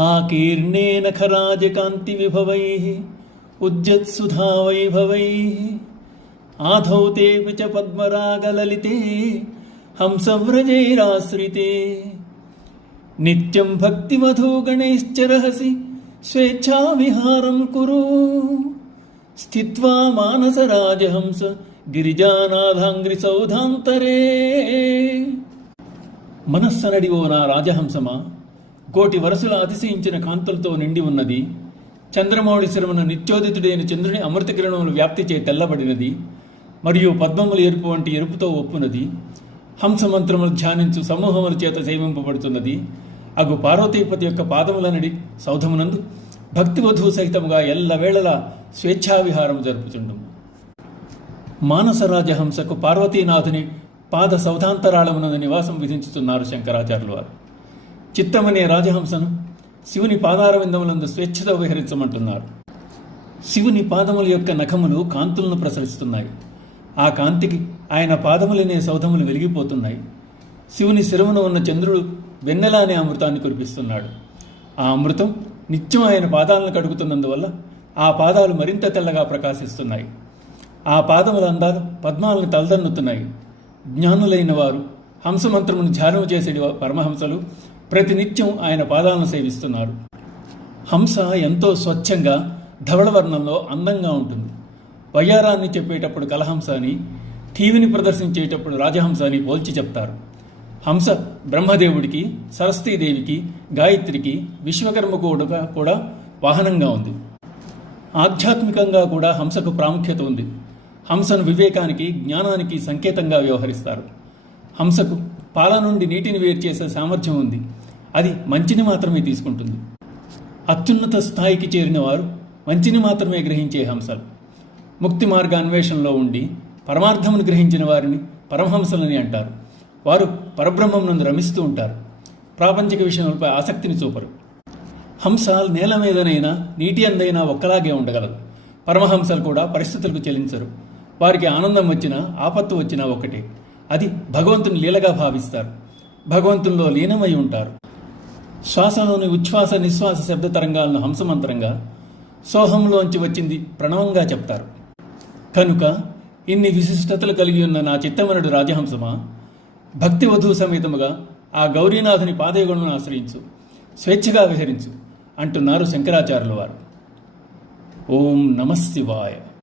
ఆకీర్ణేన ఖరాజకాంతివిభవైః ఉజ్జత్సుధావైభవైః ఆధౌ తే చ పద్మరాగలలితే హంసవ్రజైరాశ్రితే నిత్యం భక్తివధూగణైశ్చరహసి స్వేచ్ఛావిహారం కురు స్థిత్వా మానసరాజహంస గిరిజానాథాంగ్రి సౌధాంతరే. మనస్సనడివో నా రాజహంసమా, కోటి వరసుల అతిశయించిన కాంతులతో నిండి ఉన్నది. చంద్రమౌళి శిరమున నిత్యోదితుడైన చంద్రుని అమృత కిరణములు వ్యాప్తి చే తెల్లబడినది. మరియు పద్మములు ఎరుపు వంటి ఎరుపుతో ఒప్పునది. హంసమంత్రములు ధ్యానించు సమూహముల చేత సేవింపబడుతున్నది. అగు పార్వతీపతి యొక్క పాదములనడి సౌధమునందు భక్తివధూ సహితముగా ఎల్లవేళలా స్వేచ్ఛావిహారం జరుపుచుండు. మానసరాజహంసకు పార్వతీనాథుని పాద సౌధాంతరాళమునందు నివాసం విధించుతున్నారు శంకరాచార్యుల వారు. చిత్తమనే రాజహంసను శివుని పాదారవిందములందు స్వేచ్ఛతో విహరించమంటున్నారు. శివుని పాదముల యొక్క నఖములు కాంతులను ప్రసరిస్తున్నాయి. ఆ కాంతికి ఆయన పాదములనే సౌధములు వెలిగిపోతున్నాయి. శివుని శిరమున ఉన్న చంద్రుడు వెన్నెల అనే అమృతాన్ని కురిపిస్తున్నాడు. ఆ అమృతం నిత్యం ఆయన పాదాలను కడుగుతున్నందువల్ల ఆ పాదాలు మరింత తెల్లగా ప్రకాశిస్తున్నాయి. ఆ పాదముల అందాలు పద్మాలను తలదన్నుతున్నాయి. జ్ఞానులైన వారు హంసమంత్రమును ధ్యానం చేసే పరమహంసలు ప్రతినిత్యం ఆయన పాదాలను సేవిస్తున్నారు. హంస ఎంతో స్వచ్ఛంగా ధవళవర్ణంలో అందంగా ఉంటుంది. వయ్యారాన్ని చెప్పేటప్పుడు కలహంస అని, ఠీవిని ప్రదర్శించేటప్పుడు రాజహంస అని పోల్చి చెప్తారు. హంస బ్రహ్మదేవుడికి, సరస్వతీదేవికి, గాయత్రికి, విశ్వకర్మకు కూడా వాహనంగా ఉంది. ఆధ్యాత్మికంగా కూడా హంసకు ప్రాముఖ్యత ఉంది. హంసను వివేకానికి, జ్ఞానానికి సంకేతంగా వ్యవహరిస్తారు. హంసకు పాల నుండి నీటిని వేరు చేసే సామర్థ్యం ఉంది. అది మంచిని మాత్రమే తీసుకుంటుంది. అత్యున్నత స్థాయికి చేరిన వారు మంచిని మాత్రమే గ్రహించే హంసలు. ముక్తి మార్గ అన్వేషణలో ఉండి పరమార్థమును గ్రహించిన వారిని పరమహంసలని అంటారు. వారు పరబ్రహ్మం నందు రమిస్తూ ఉంటారు. ప్రాపంచిక విషయాలపై ఆసక్తిని చూపరు. హంస నేల మీదనైనా నీటి అందైనా ఒక్కలాగే ఉండగలదు. పరమహంసలు కూడా పరిస్థితులకు చెల్లించరు. వారికి ఆనందం వచ్చినా ఆపత్తు వచ్చినా ఒకటే. అది భగవంతుని లీలగా భావిస్తారు. భగవంతునిలో లీనమై ఉంటారు. శ్వాసలోని ఉచ్ఛ్వాస నిశ్వాస శబ్ద తరంగాలను హంసమంత్రంగా, సోహంలోంచి వచ్చింది ప్రణవంగా చెప్తారు. కనుక ఇన్ని విశిష్టతలు కలిగి ఉన్న నా చిత్తమనుడు రాజహంసమా, భక్తివధూ సమేతముగా ఆ గౌరీనాథుని పాదయుగమును ఆశ్రయించు, స్వేచ్ఛగా విహరించు అంటున్నారు శంకరాచార్యుల వారు. ఓం నమః శివాయ.